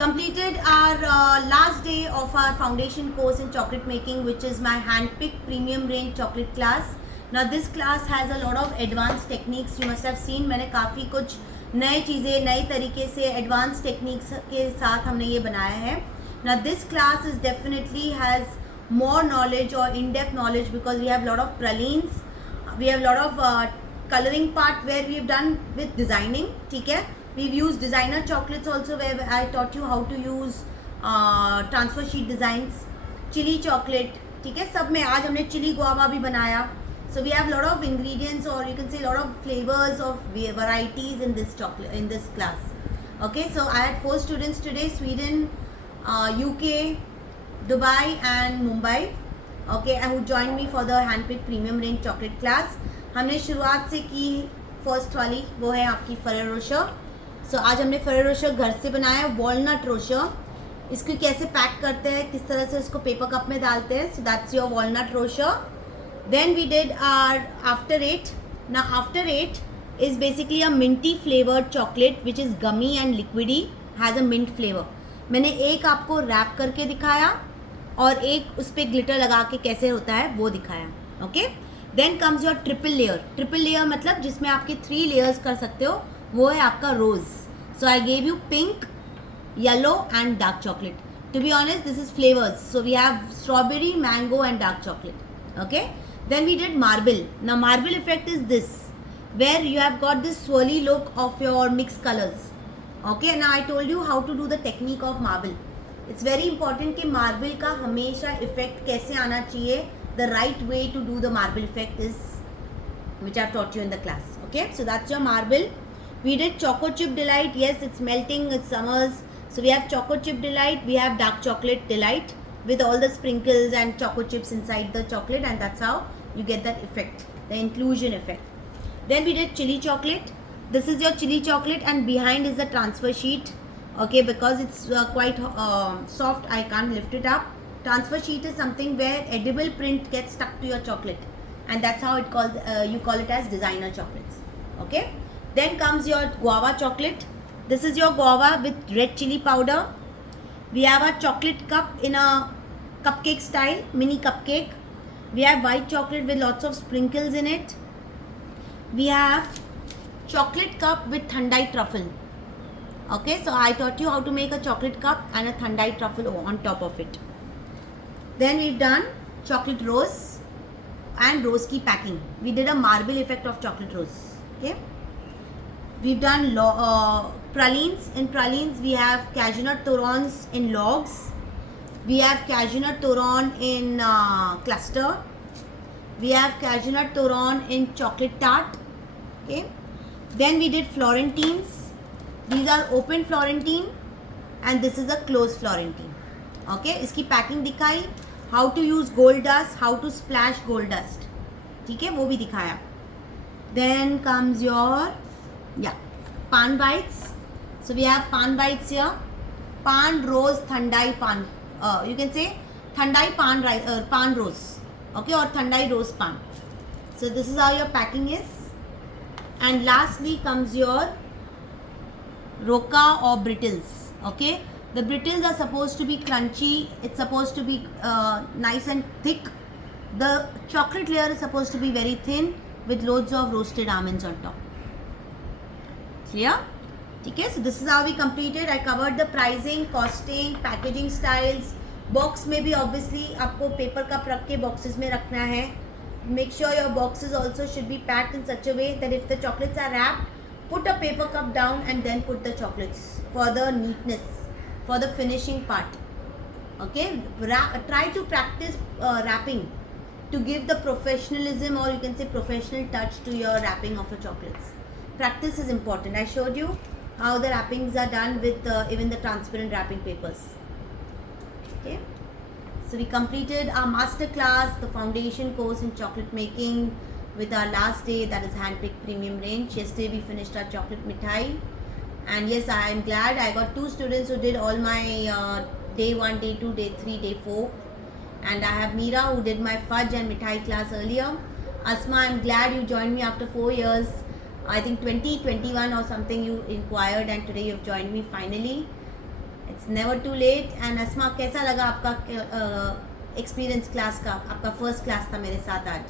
Completed our last day of our foundation course in chocolate making, which is my hand-picked premium range chocolate class. Now this class has a lot of advanced techniques. You must have seen मैंने काफ़ी कुछ नए चीज़ें नए तरीके से advanced techniques के साथ हमने ये बनाया है. Now this class is definitely has more knowledge or in-depth knowledge because we have a lot of pralines, we have a lot of coloring part where we have done with designing. ठीक है. We've used designer chocolates also where I taught you how to use transfer sheet designs, chili chocolate, ठीक है. सब में आज हमने chili guava भी बनाया. So we have a lot of ingredients, or you can say a lot of flavors of varieties in this chocolate in this class. Okay, so I had 4 students today: Sweden, UK, Dubai and Mumbai. Okay, and who joined me for the handpicked premium range chocolate class. हमने शुरुआत से की first वाली, वो है आपकी Ferrero Rocher. सो आज हमने Ferrero Rocher घर से बनाया है, वॉलनट रोशर. इसको कैसे पैक करते हैं, किस तरह से इसको पेपर कप में डालते हैं. So that's your walnut rocher. Then we did our After Eight. ना After Eight is basically a minty flavoured chocolate which is gummy and liquidy, has a mint flavour. मैंने एक आपको रैप करके दिखाया और एक उस पर ग्लिटर लगा के कैसे होता है वो दिखाया. Okay, then comes your triple layer. Triple layer मतलब जिसमें आपके 3 लेयर्स कर सकते हो, वो है आपका rose. So I gave you pink, yellow and dark chocolate. To be honest this is flavours. So we have strawberry, mango and dark chocolate. Okay, then we did marble. ना marble effect is this where you have got this swirly look of your mixed colors. Okay, now I told you how to do the technique of marble. It's very important कि marble का हमेशा effect कैसे आना चाहिए. The right way to do the marble effect is which I've taught you in the class. Okay, so that's your marble. We did choco chip delight. Yes, it's melting, it's summers, so we have choco chip delight, we have dark chocolate delight with all the sprinkles and choco chips inside the chocolate, and that's how you get that effect, the inclusion effect. Then we did chili chocolate. This is your chili chocolate and behind is the transfer sheet. Okay, because it's quite soft, I can't lift it up. Transfer sheet is something where edible print gets stuck to your chocolate, and that's how it calls you call it as designer chocolates. Okay, then comes your guava chocolate. This is your guava with red chili powder. We have a chocolate cup in a cupcake style, mini cupcake. We have white chocolate with lots of sprinkles in it. We have chocolate cup with thandai truffle. Okay, so I taught you how to make a chocolate cup and a thandai truffle on top of it. Then we've done chocolate rose and rose ki packing. We did a marble effect of chocolate rose. Okay, we've done pralines. In pralines we have cashew nut torans in logs. We have cashew nut toran in cluster. We have cashew nut toran in chocolate tart. Okay, then we did florentines. These are open florentine and this is a closed florentine. Okay, इसकी packing दिखाई, how to use gold dust, how to splash gold dust. ठीक है, वो भी दिखाया. Then comes your paan bites. So we have paan bites here. Paan rose ठंडाई पान, you can say ठंडाई पान रोज. Okay, और ठंडाई रोज पान. So this is how your packing is. And lastly comes your roca or brittles. Okay, the brittles are supposed to be crunchy, it's supposed to be nice and thick. The chocolate layer is supposed to be very thin with loads of roasted almonds on top. Clear? Okay, so this is how we completed. I covered the pricing, costing, packaging styles. Box में भी obviously आपको paper cup रख के boxes में रखना है. Make sure your boxes also should be packed in such a way that if the chocolates are wrapped, put a paper cup down and then put the chocolates for the neatness, for the finishing part. Okay, try to practice wrapping to give the professionalism, or you can say professional touch to your wrapping of your chocolates. Practice is important. I showed you how the wrappings are done with even the transparent wrapping papers. Okay, so we completed our master class, the foundation course in chocolate making, with our last day, that is handpicked premium range. Yesterday we finished our chocolate mithai, and yes, I am glad I got 2 students who did all my day 1, day 2, day 3, day 4, and I have Meera who did my fudge and mithai class earlier. Asma, I'm glad you joined me after 4 years. I think 2021 or something you inquired, and today you've joined me finally. It's never too late. And Asma, कैसा लगा आपका experience class का? आपका first class था मेरे साथ आज.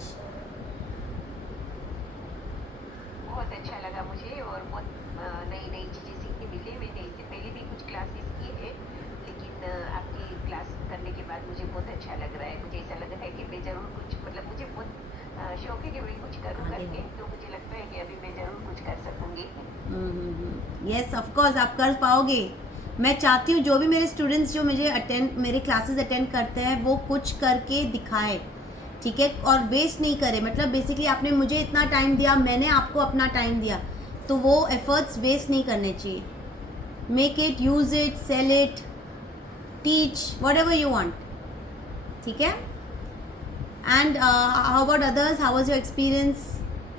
बहुत अच्छा लगा मुझे और बहुत नई नई चीज़ें सीखने मिली. मैंने इससे पहले भी कुछ क्लासेस किए हैं, लेकिन आपकी क्लास करने के बाद मुझे बहुत अच्छा लग रहा है. मुझे ऐसा लग रहा है कि मैं ज़रूर कुछ, मतलब मुझे बहुत शौक है कि मैं कुछ करूँ करके, तो मुझे लगता है कि अभी मैं ज़रूर कुछ कर सकूँगी. यस, ऑफ कोर्स आप कर पाओगे. मैं चाहती हूँ जो भी मेरे स्टूडेंट्स जो मेरे क्लासेस अटेंड करते हैं वो कुछ करके दिखाए, ठीक है, और वेस्ट नहीं करे. मतलब बेसिकली आपने मुझे इतना टाइम दिया, मैंने आपको अपना टाइम दिया, तो वो एफर्ट्स वेस्ट नहीं करने चाहिए. Make it, use it, sell it, teach, whatever you want. ठीक है. And how about others? How was your experience?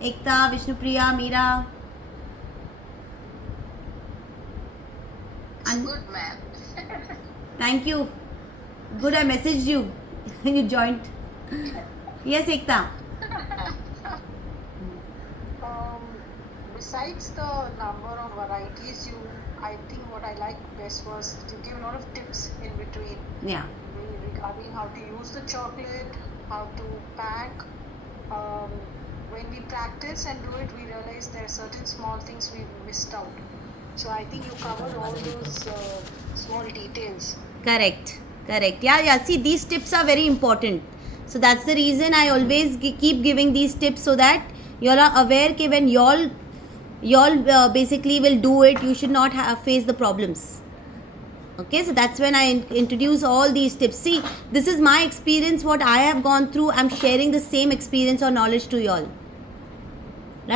Ekta, Vishnupriya, Meera. Good, ma'am. Thank you. Good, I messaged you. You joined. Yes, Ekta. Besides the number of varieties, I think what I liked best was you give a lot of tips in between Yeah. regarding how to use the chocolate, how to pack. When we practice and do it, we realize there are certain small things we've missed out. So I think you covered all those small details. Correct. Yeah. See, these tips are very important. So that's the reason I always keep giving these tips, so that you all are aware that when you all basically will do it, you should not face the problems. Okay, so that's when I introduce all these tips. See, this is my experience, what I have gone through. I'm sharing the same experience or knowledge to you all.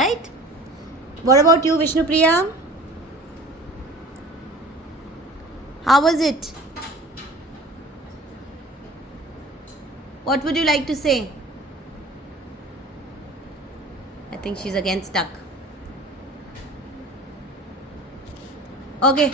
Right? What about you, Vishnupriya? How was it? What would you like to say? I think she's again stuck. Okay.